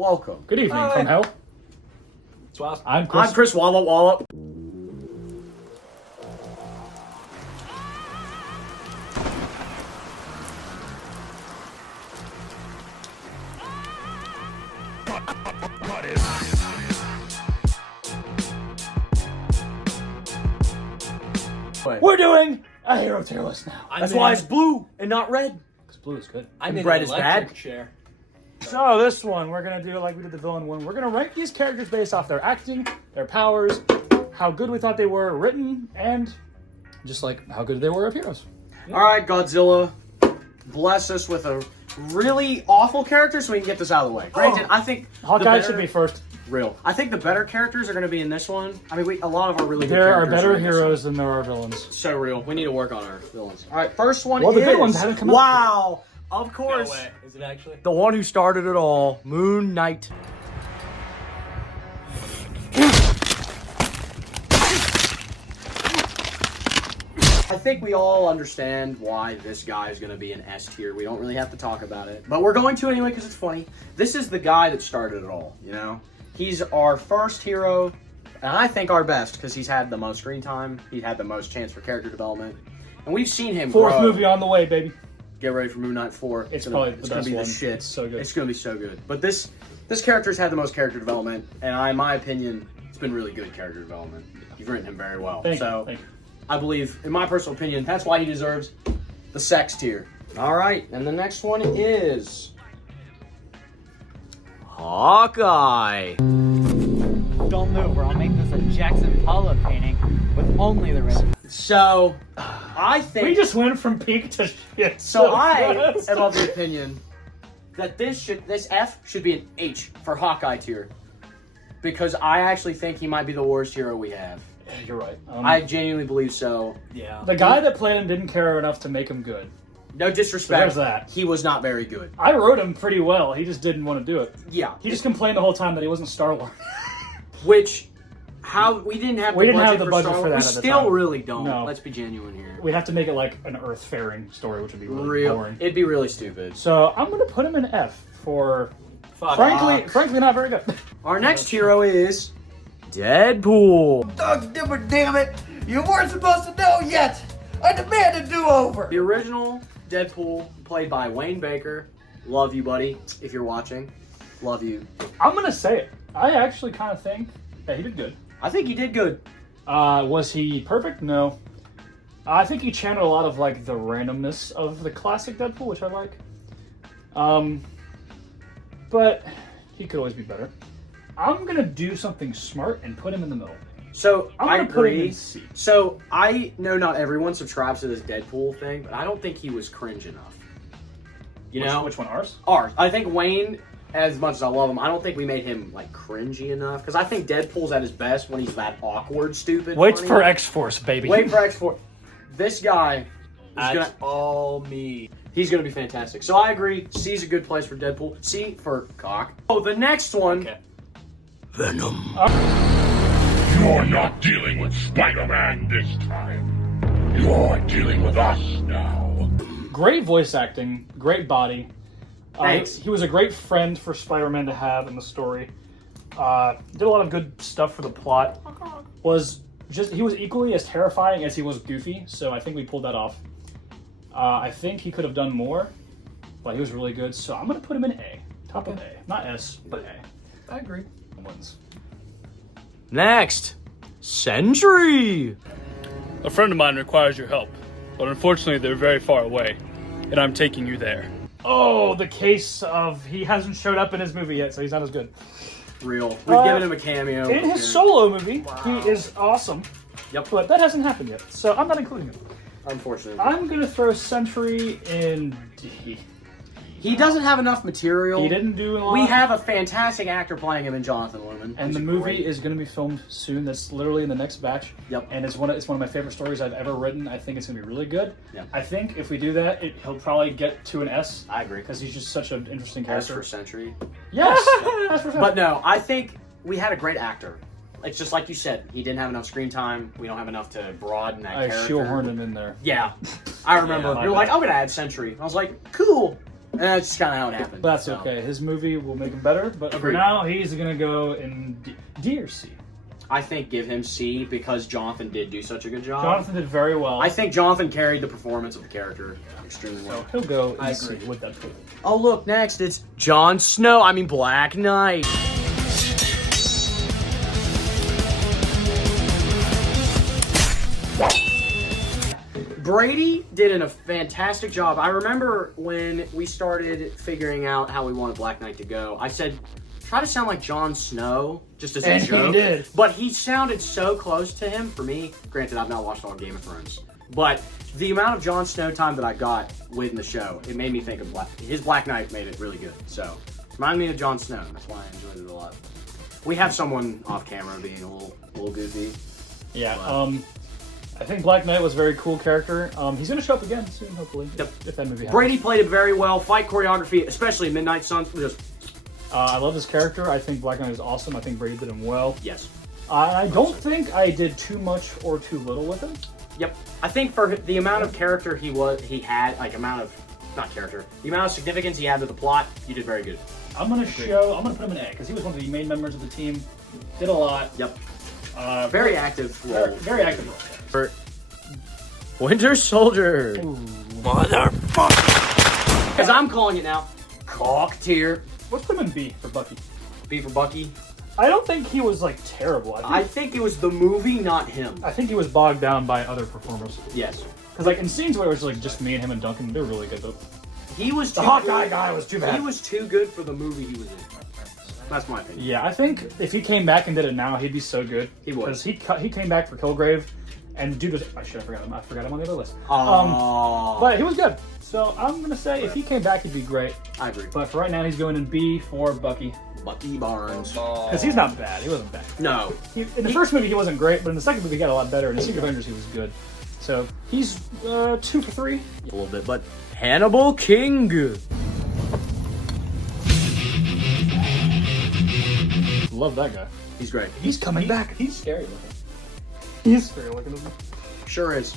welcome. Good evening from hell. I'm Chris Wallop Wallop. We're doing a hero tier list now. That's why it's blue and not red. Because blue is good. And red is bad. Chair. So this one, we're going to do like we did the villain one. We're going to rank these characters based off their acting, their powers, how good we thought they were written, and just like how good they were of heroes. Yeah. All right, Godzilla, bless us with a really awful character so we can get this out of the way. Granted, I think Hawkeye should be first. I think the better characters are going to be in this one. I mean, a lot of our really good There characters are better heroes than there are villains. So real. We need to work on our villains. All right, first one the good ones haven't come out. Wow. Of course. No way. Is it actually? The one who started it all, Moon Knight. I think we all understand why this guy is going to be an S tier. We don't really have to talk about it, but we're going to anyway because it's funny. This is the guy that started it all, you know? He's our first hero, and I think our best because he's had the most screen time. He had the most chance for character development, and we've seen him Fourth grow. movie on the way, baby. Get ready for Moon Knight 4. It's probably the gonna best be one. the shit. It's so good. It's gonna be so good. But this character's had the most character development, and in my opinion, it's been really good character development. You've written him very well. Thank you. I believe, in my personal opinion, that's why he deserves the sex tier. All right, and the next one is Hawkeye. Don't move or I'll make this a Jackson Pollock painting with only the red. So, I think... We just went from peak to shit. So I am of the opinion that this F should be an H for Hawkeye tier. Because I actually think he might be the worst hero we have. Yeah, you're right. I genuinely believe so. Yeah. The guy that played him didn't care enough to make him good. No disrespect. So there's that. He was not very good. I wrote him pretty well. He just didn't want to do it. Yeah. He just complained the whole time that he wasn't Star-Lord. Which, we didn't have the budget for Star that Wars. at We the still time. really don't. No. Let's be genuine here. We'd have to make it like an Earth-faring story, which would be really boring. It'd be really stupid. So I'm going to put him in F for, Fuck. frankly, not very good. Our next hero is Deadpool. Doug's different, damn it! You weren't supposed to know yet! I demand a do-over! The original Deadpool, played by Wayne Baker. Love you, buddy, if you're watching. Love you. I'm going to say it. I actually kind of think that he did good. I think he did good. Was he perfect? No. I think he channeled a lot of like the randomness of the classic Deadpool, which I like. But he could always be better. I'm gonna do something smart and put him in the middle. So I'm I gonna put him agree. in C. So I know not everyone subscribes to this Deadpool thing, but I don't think he was cringe enough. You know? Which one? Ours? Ours. I think Wayne, as much as I love him, I don't think we made him like cringy enough. Because I think Deadpool's at his best when he's that awkward, stupid. Wait funny. for X-Force, baby. Wait for X4. This guy is That's all me. he's gonna be fantastic. So I agree. C's a good place for Deadpool. C for cock. Oh, the next one. Okay. Venom. You're not dealing with Spider-Man this time. You're dealing with us now. Great voice acting, great body. Thanks. He was a great friend for Spider-Man to have in the story. Did a lot of good stuff for the plot. He was equally as terrifying as he was goofy, so I think we pulled that off. I think he could have done more, but he was really good, so I'm gonna put him in A. Top of A. Not S, but A. I agree. Wins. Next, Sentry. A friend of mine requires your help, but unfortunately they're very far away, and I'm taking you there. Oh, the case of he hasn't showed up in his movie yet, so he's not as good. Real. We've given him a cameo. In his solo movie, he is awesome. Yep. But that hasn't happened yet, so I'm not including him. Unfortunately. I'm gonna throw Sentry in D. He doesn't have enough material. He didn't do a lot. We have a fantastic actor playing him in Jonathan Lumen. And He's the movie great. is going to be filmed soon. That's literally in the next batch. Yep. And it's one of my favorite stories I've ever written. I think it's going to be really good. Yep. I think if we do that, he'll probably get to an S. I agree. Because he's just such an interesting As character. for Sentry. Yes. As for Sentry. But no, I think we had a great actor. It's just like you said, he didn't have enough screen time. We don't have enough to broaden that character. shoehorned him in there. Yeah. I remember. Yeah, You're like, I'm going to add Sentry. I was like, cool. And that's just kind of how it happened. But that's so. okay. His movie will make him better. But for Agreed. now, he's gonna go in D or C. I think give him C because Jonathan did do such a good job. Jonathan did very well. I think Jonathan carried the performance of the character extremely well. so he'll go I in C agree. with that movie. Oh, look, next it's Jon Snow. I mean, Black Knight. Brady did a fantastic job. I remember when we started figuring out how we wanted Black Knight to go, I said, try to sound like Jon Snow, just as a And he joke. did. But he sounded so close to him for me. Granted, I've not watched all Game of Thrones. But the amount of Jon Snow time that I got within the show, it made me think of his Black Knight made it really good. So, reminded me of Jon Snow. That's why I enjoyed it a lot. We have someone off camera being a little goofy. Yeah. Wow. I think Black Knight was a very cool character. He's gonna show up again soon, hopefully. Yep. If that movie happens. Brady played it very well. Fight choreography, especially Midnight Sun. Just I love his character. I think Black Knight is awesome. I think Brady did him well. yes. I don't think I did too much or too little with him. Yep. I think for the amount of character he had, like amount of, not character, the amount of significance he had to the plot, you did very good. I'm gonna put him in A because he was one of the main members of the team. Did a lot. Yep. Very, Very active role. very active role. For Winter Soldier. Ooh. As I'm calling it now, cock tier. Let's put him in B for Bucky. B for Bucky. I don't think he was like terrible. I think it was the movie, not him. I think he was bogged down by other performers. Yes. Because like in scenes where it was like just me and him and Duncan, they were really good. But He was the too Hawkeye good. guy was too bad. He was too good for the movie he was in. That's my opinion. Yeah, I think if he came back and did it now, he'd be so good. He would. Because he came back for Kilgrave, and dude was I forgot him. I forgot him on the other list. But he was good. So I'm gonna say if he came back, he'd be great. I agree. But for right now, he's going in B for Bucky Bucky Barnes. because he's not bad. He wasn't bad. No. In the first movie, he wasn't great, but in the second movie, he got a lot better. In the Secret Avengers, he was good. So he's 2 for 3. A little bit, but Hannibal King. Love that guy. He's great. He's coming back. He's scary looking. He's scary looking. Sure is.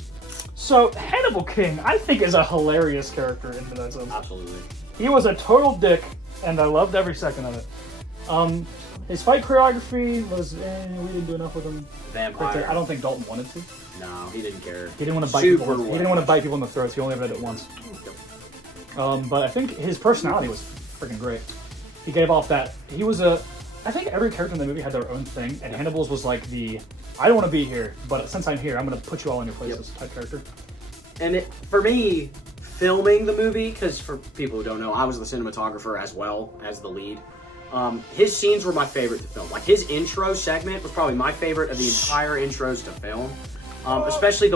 So Hannibal King, I think, is a hilarious character in Midnight Suns. Absolutely. He was a total dick, and I loved every second of it. His fight choreography was, we didn't do enough with him. Vampire. I don't think Dalton wanted to. No, he didn't care. He didn't want to bite Super people. He didn't want to bite people in the throats. He only ever did it once. But I think his personality was freaking great. He gave off that. He was I think every character in the movie had their own thing, and Hannibal's was like I don't want to be here, but since I'm here, I'm going to put you all in your places type character. And for me, filming the movie, because for people who don't know, I was the cinematographer as well as the lead. His scenes were my favorite to film. Like his intro segment was probably my favorite of the entire intros to film. Especially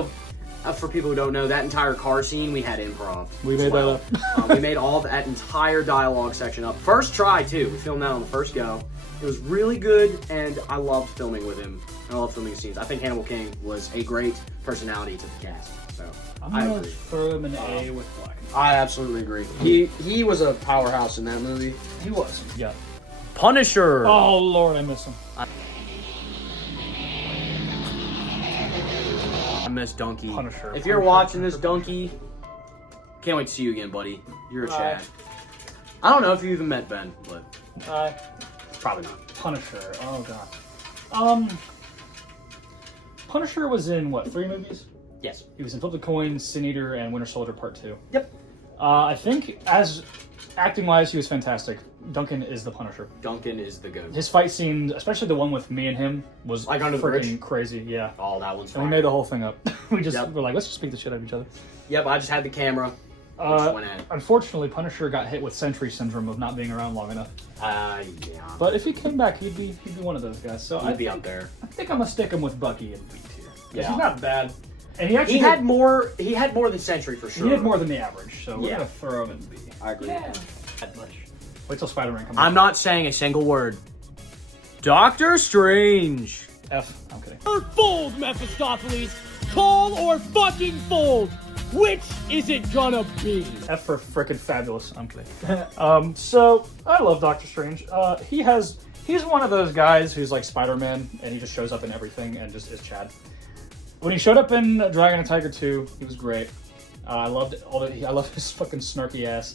for people who don't know, that entire car scene we had improv. We as made well. that up. We made all that entire dialogue section up. First try too. We filmed that on the first go. It was really good, and I loved filming with him. I love filming the scenes. I think Hannibal King was a great personality to the cast. So I'm I going to agree. throw him an A with Black. I absolutely agree. He was a powerhouse in that movie. He was. Yeah. Punisher. Oh, Lord, I miss him. I miss Donkey. Punisher. If you're watching this, Donkey, can't wait to see you again, buddy. You're a Chad. I don't know if you even met Ben, but probably not. Punisher. Oh, God. Punisher was in, what, 3 movies? Yes. He was in Flip the Coin, Sin Eater, and Winter Soldier Part 2. Yep. I think, as acting-wise, he was fantastic. Duncan is the Punisher. Duncan is the goat. His fight scene, especially the one with me and him, was Like under the freaking bridge? crazy. Yeah. Oh, that one's And we fire. made the whole thing up. We just Yep. were like, let's just beat the shit out of each other. Yep, I just had the camera. Just went at it. Unfortunately, Punisher got hit with Sentry Syndrome of not being around long enough. Yeah. But if he came back, he'd be one of those guys. So He'd be up there. I think I'm gonna stick him with Bucky in B tier. Yeah. He's not bad, and he actually He had more than Sentry for sure. he did more than the average. So we're Yeah. gonna throw him in B. I agree. Wait till Spider-Man comes. I'm not saying a single word. Doctor Strange. F. I'm kidding. Fold, Mephistopheles! Call or fucking fold! Which is it gonna be? F for frickin' fabulous. I'm kidding. So I love Doctor Strange. He's one of those guys who's like Spider-Man, and he just shows up in everything and just is Chad. When he showed up in Dragon and Tiger 2, he was great. I loved I love his fucking snarky ass.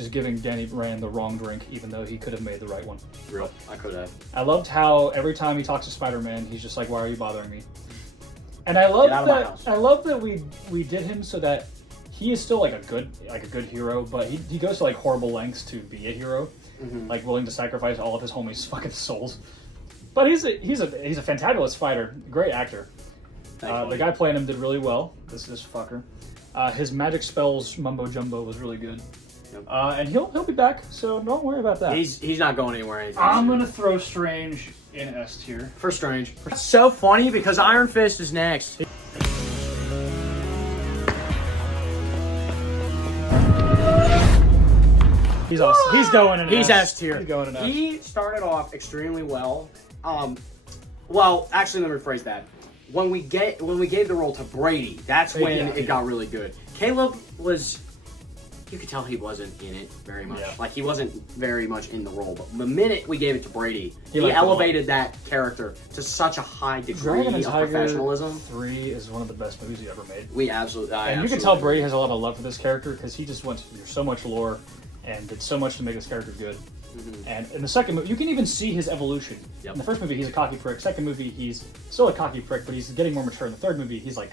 just giving Danny Rand the wrong drink, even though he could have made the right one. Real. I could have. I loved how every time he talks to Spider-Man, he's just like, "Why are you bothering me?" And I love Get out of my that. house. I love that we did him so that he is still like a good hero, but he goes to like horrible lengths to be a hero, like willing to sacrifice all of his homies' fucking souls. But he's a fantabulous fighter, great actor. The guy playing him did really well. This fucker. His magic spells mumbo jumbo was really good. Yep. And he'll be back, so don't worry about that. He's not going anywhere. I'm gonna throw Strange in S tier. For Strange. It's so funny because Iron Fist is next. He's awesome. He's going in He's S. S tier. He's going in S. He started off extremely well. Well, actually, let me rephrase that. When we gave the role to Brady, that's when it got really good. Caleb was, you could tell he wasn't in it very much. Yeah. Like he wasn't very much in the role. But the minute we gave it to Brady, he liked elevated that character to such a high degree Dragon and of Tiger professionalism. 3 is one of the best movies he ever made. We absolutely, And you can tell Brady has a lot of love for this character because he just went through so much lore and did so much to make this character good. And in the second movie, you can even see his evolution. Yep. In the first movie, he's a cocky prick. Second movie, he's still a cocky prick, but he's getting more mature. In the third movie, he's like...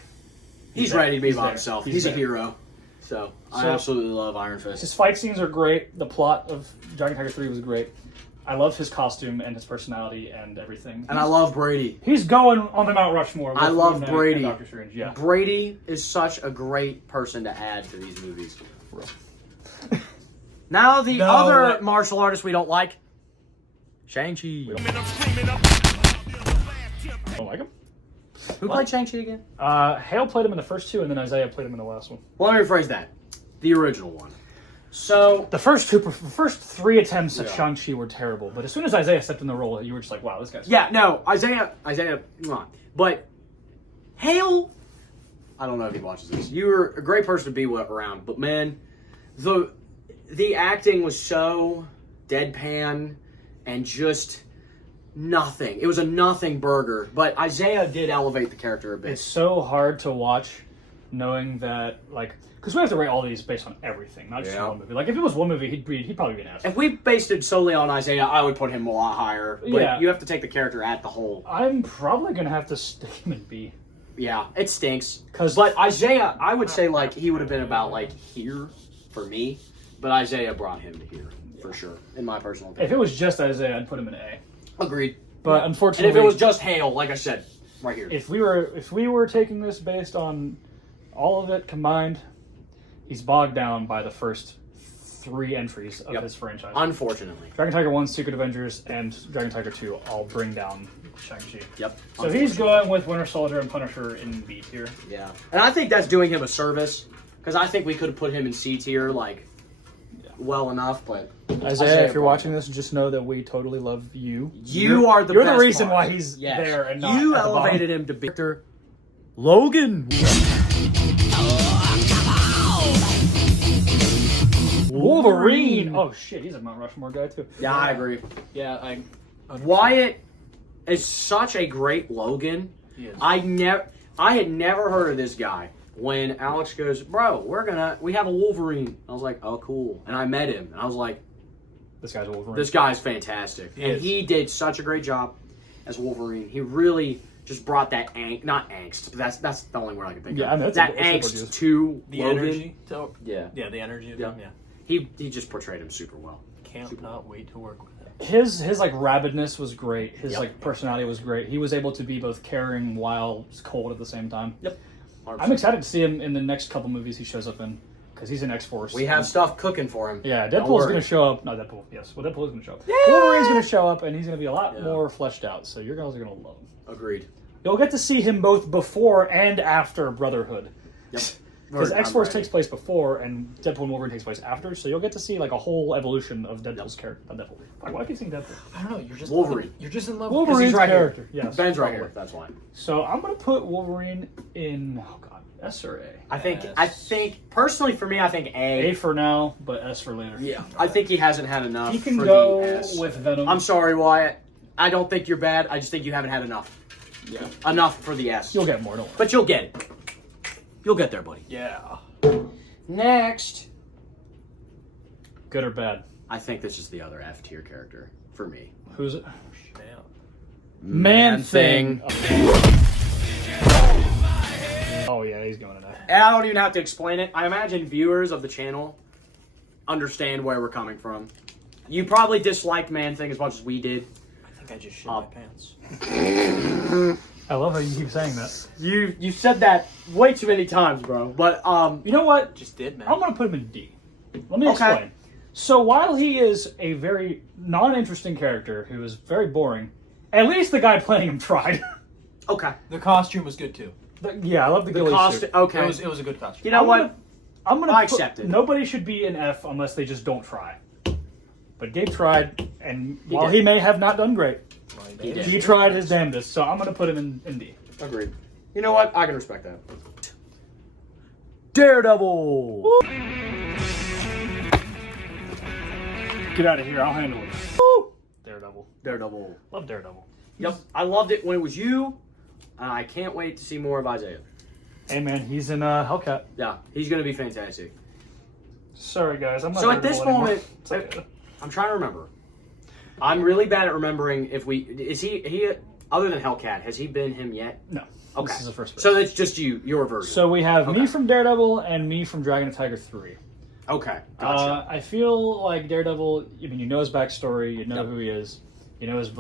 He's there. ready to be He's by there. himself. He's He's a there. hero. So I absolutely love Iron Fist. His fight scenes are great. The plot of Dragon Tiger 3 was great. I love his costume and his personality and everything. And I love Brady. He's going on the Mount Rushmore. With I love Moon Knight Brady. and Doctor Strange. Yeah. Brady is such a great person to add to these movies. Now the other martial artist we don't like, Shang-Chi. Don't like him? Who played Shang-Chi again? Hale played him in the first two, and then Isaiah played him in the last one. Well, let me rephrase that. The original one. So, The first 3 attempts at Shang-Chi were terrible, but as soon as Isaiah stepped in the role, you were just like, wow, this guy's... yeah, no, Isaiah, mwah. But Hale, I don't know if he watches this. You're a great person to be around, but man, the acting was so deadpan and just nothing. It was a nothing burger, but Isaiah did elevate the character a bit. It's so hard to watch knowing that, like... Because we have to rate all these based on everything, not just one movie. Like, if it was one movie, he'd probably be an ass. If we based it solely on Isaiah, I would put him a lot higher. But you have to take the character at the whole. I'm probably going to have to stick him in B. Yeah, it stinks. But Isaiah, I would say, like, he would have been about, like, here for me. But Isaiah brought him to here, for sure, in my personal opinion. If it was just Isaiah, I'd put him in A. Agreed. But unfortunately... And if it was just Hale, like I said, right here. If we were taking this based on all of it combined, he's bogged down by the first 3 entries of his franchise. Unfortunately. Dragon Tiger 1, Secret Avengers, and Dragon Tiger 2 all bring down Shang-Chi. Yep. So he's going with Winter Soldier and Punisher in B tier. Yeah. And I think that's doing him a service, because I think we could have put him in C tier, like, well enough, but... Isaiah, if you're watching this, just know that we totally love you. You're the You're best the reason part. why he's there and not You at the bottom. elevated him to Victor Logan. Wolverine! Oh shit, he's a Mount Rushmore guy too. Yeah, I agree. Yeah, Wyatt is such a great Logan. I had never heard of this guy. When Alex goes, bro, we have a Wolverine. I was like, oh, cool. And I met him, and I was like, This guy's a Wolverine. this guy's fantastic. He did such a great job as Wolverine. He really just brought that not angst, but that's the only word I can think of. I mean, that angst to the Logan. energy. Yeah. Yeah, the energy of him, yeah. He just portrayed him super well. Can't not wait to work with him. His like rabidness was great. His like personality was great. He was able to be both caring while cold at the same time. Yep. 100%. I'm excited to see him in the next couple movies he shows up in, because he's in X-Force. We have stuff cooking for him. Yeah, Don't Deadpool's worry. going to show up. Not Deadpool, yes. Well, Deadpool is going to show up. Wolverine's going to show up, and he's going to be a lot more fleshed out, so your girls are going to love him. Agreed. You'll get to see him both before and after Brotherhood. Yep. Because X-Force takes place before, and Deadpool and Wolverine takes place after, so you'll get to see like a whole evolution of Deadpool's character. Not Deadpool. Why do I keep saying Deadpool? I don't know, you're just Wolverine. You're just in love Wolverine's right here. character. Yes. Ben's right here. That's why. So I'm going to put Wolverine in, S or A? I think personally for me, I think A for now, but S for later. Yeah, I think he hasn't had enough. He can for go the S. with Venom. I'm sorry, Wyatt. I don't think you're bad. I just think you haven't had enough. Yeah. Enough for the S. You'll get more, don't worry. But you'll get it. You'll get there, buddy. Yeah. Next, Good or bad? I think this is the other F tier character for me. Who's it? Damn. Man Thing. Oh yeah, he's going to that. And I don't even have to explain it. I imagine viewers of the channel understand where we're coming from. You probably disliked Man Thing as much as we did. I think I just shit my pants. I love how you keep saying that. You said that way too many times, bro. But You know what? Just did, man. I'm gonna put him in D. Let me explain. So while he is a very non-interesting character who is very boring, at least the guy playing him tried. okay. The costume was good too. Yeah, I love the ghillie suit. Okay. It was a good costume. You know what? I'm gonna I accept it. Nobody should be an F unless they just don't try. But Gabe tried, and while did. he may have not done great, He did. he tried his damnedest. So I'm gonna put him in D. Agreed. You know what? I can respect that. Daredevil. Get out of here! I'll handle it. Woo! Daredevil. Daredevil. Love Daredevil. Yep. I loved it when it was you. I can't wait to see more of Isaiah. Hey man, he's in Hellcat. Yeah, he's gonna be fantastic. Sorry guys, I'm not. So at this Daredevil anymore. moment, It's okay. I'm trying to remember. I'm really bad at remembering if is he other than Hellcat, has he been him yet? No. Okay. This is the first person. So it's just your version. So we have Okay. me from Daredevil and me from Dragon and Tiger 3. Okay, gotcha. I feel like Daredevil, I mean, you know his backstory, you know Yep. who he is, you know his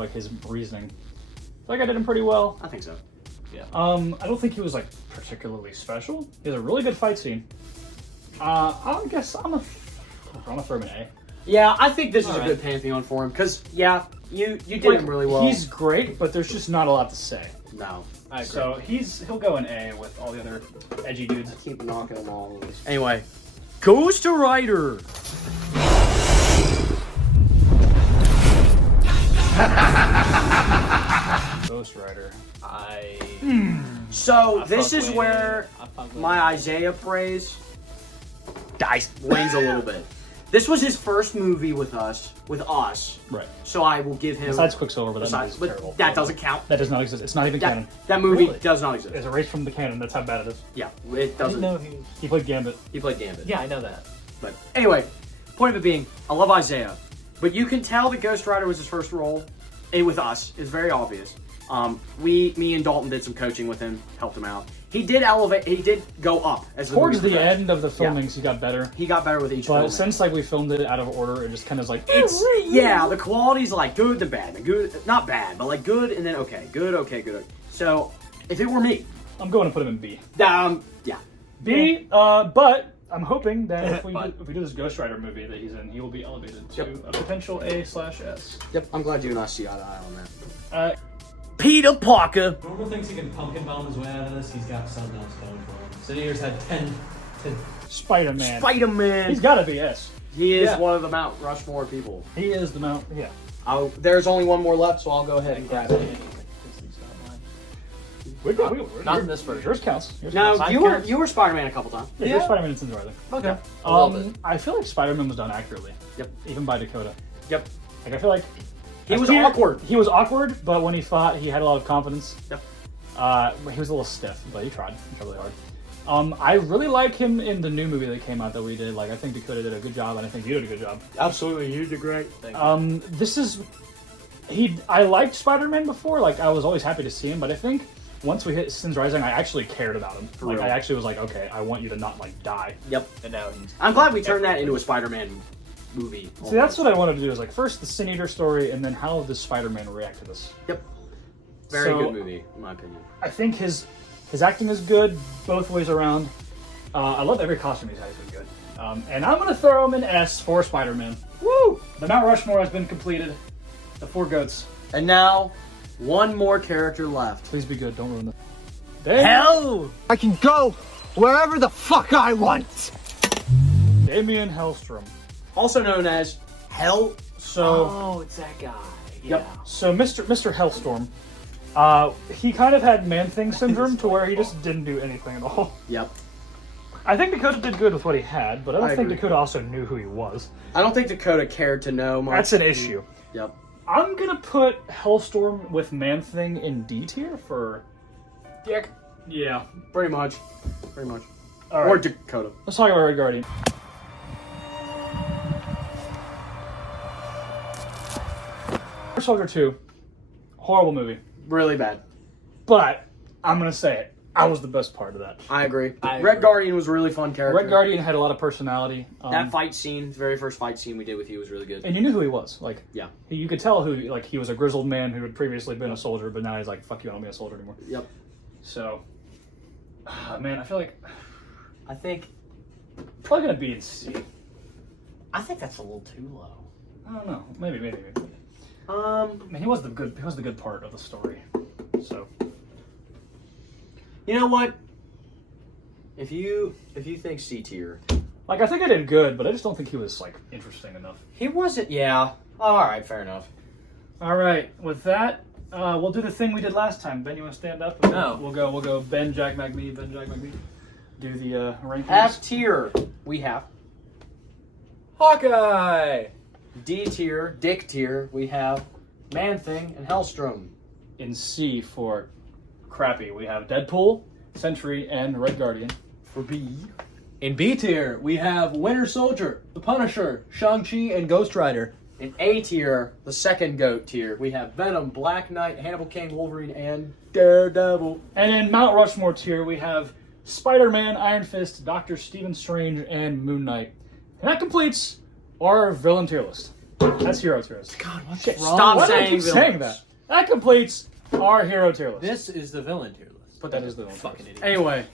reasoning. I feel like I did him pretty well. I think so. I don't think he was like particularly special. He has a really good fight scene. I guess I'm gonna throw him an A. Yeah, I think this is a Alright. good pantheon for him because you did Like, him really well. He's great, but there's just not a lot to say. no. I agree. So he'll go an A with all the other edgy dudes. Keep knocking them all loose. Anyway, Ghost Rider. Ghost Rider. So this fuck is with where it. I fuck with my Isaiah praise wanes a little bit. This was his first movie with us, Right. so I will give him. Besides Quicksilver, but besides- that but movie's terrible. that doesn't count. That does not exist. It's not even canon. That movie Really? does not exist. It's erased from the canon. That's how bad it is. Yeah, it I didn't doesn't. know he was... He played Gambit. He played Gambit. Yeah, I know that. But anyway, point of it being, I love Isaiah, but you can tell that Ghost Rider was his first role. With us, it's very obvious. Me and Dalton did some coaching with him, helped him out. He did elevate. He did go up as the Towards movie the progressed. end of the filmings, he got better. He got better with each But filming. since like we filmed it out of order, it just kind of is like Yeah, the quality's like good then bad, then good, not bad, but like good and then okay, good, okay, good. So if it were me, I'm going to put him in B. yeah, B. But I'm hoping that if we But- do this Ghost Rider movie that he's in, he will be elevated to a potential A/S. yep. I'm glad you and I see eye to eye on that. Peter Parker. Whoever thinks he can pumpkin bomb his way out of this, he's got something else going for him. Cinear's had 10 Spider-Man. Spider-Man. He's got to be S. He is Yeah. one of the Mount Rushmore people. He is the Mount. Yeah. There's only one more left, so I'll go ahead and grab it. Not in this version. Yours counts. Yours No, counts. you were Spider-Man a couple times. Yeah, you're Spider-Man in Sins of Rising. Okay. A little bit. I feel like Spider-Man was done accurately. Yep. Even by Dakota. Yep. Like I feel like He as was Peter- awkward. He was awkward, but when he fought, he had a lot of confidence. Yep. He was a little stiff, but he tried. He tried really hard. I really like him in the new movie that came out that we did. Like I think Dakota did a good job, and I think you did a good job. Absolutely, you did great. This is I liked Spider-Man before. Like I was always happy to see him, but I think once we hit Sins Rising, I actually cared about him. Like real. I actually was like, okay, I want you to not like die. Yep. And now he's... I'm glad we turned that into a Spider-Man movie. See, that's what I wanted to do. Is like first the Sin Eater story, and then how does Spider-Man react to this? Yep. Very So- good movie, in my opinion. I think his acting is good both ways around. I love every costume he's had. He's been good. And I'm gonna throw him an S for Spider-Man. Woo! The Mount Rushmore has been completed. The 4 goats. And now, one more character left. Please be good. Don't ruin this. Hell! I can go wherever the fuck I want. Damian Hellstrom. Also known as Hell. So, Oh, it's that guy. Yep. so Mr. Hellstorm, he kind of had Man-Thing syndrome to where he just didn't do anything at all. Yep. I think Dakota did good with what he had, but I don't I think agree. Dakota also knew who he was. I don't think Dakota cared to know much. That's an issue. Yep. I'm gonna put Hellstorm with Man-Thing in D tier for... Yeah. Pretty much. Pretty much. All Or right. Dakota. Let's talk about Red Guardian. Soldier 2, horrible movie. Really bad. But I'm gonna say it. I was the best part of that. I agree. I Red agree. Guardian was a really fun character. Red Guardian had a lot of personality. That fight scene, the very first fight scene we did with you was really good. And you knew who he was. Like, Yeah. you could tell who, like, he was a grizzled man who had previously been a soldier, but now he's like, fuck you, I don't be a soldier anymore. Yep. So, man, I feel like I think probably gonna be in C. I think that's a little too low. I don't know. Maybe. um I mean, he was the good part of the story. So, you know what? If you think C tier, like, I think I did good, but I just don't think he was like interesting enough. he wasn't. Yeah. All right. Fair enough. All right, with that, we'll do the thing we did last time. Ben, you want to stand up? No. We'll go. Ben, Jack, McMee. Ben, Jack, McMee. Do the rankings. F tier, we have Hawkeye. D tier, Dick tier, we have Man Thing and Hellstrom. In C for crappy, we have Deadpool, Sentry, and Red Guardian. For B, In B tier, we have Winter Soldier, The Punisher, Shang-Chi, and Ghost Rider. in A tier, the second GOAT tier, we have Venom, Black Knight, Hannibal King, Wolverine, and Daredevil. And in Mount Rushmore tier, we have Spider-Man, Iron Fist, Doctor Stephen Strange, and Moon Knight. And that completes our villain tier list. That's hero tier list. God, what's Shit, wrong? Stop Why do I saying keep saying villains. that? That completes our hero tier list. This is the villain tier list. But that is the villain Fucking tier list. idiot. Anyway,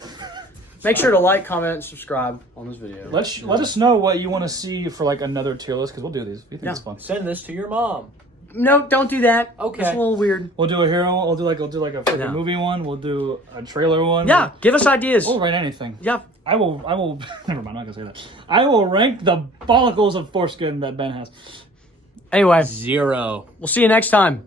make sure to like, comment, and subscribe on this video. Let us know what you want to see for like another tier list, because we'll do these. We think it's fun. Send this to your mom. No, don't do that. Okay. It's a little weird. We'll do a hero. We'll do like a fucking No. movie one. We'll do a trailer one. Yeah, give us ideas. We'll write anything. Yeah. I will. Never mind. I'm not gonna say that. I will rank the follicles of foreskin that Ben has. Anyway, 0. we'll see you next time.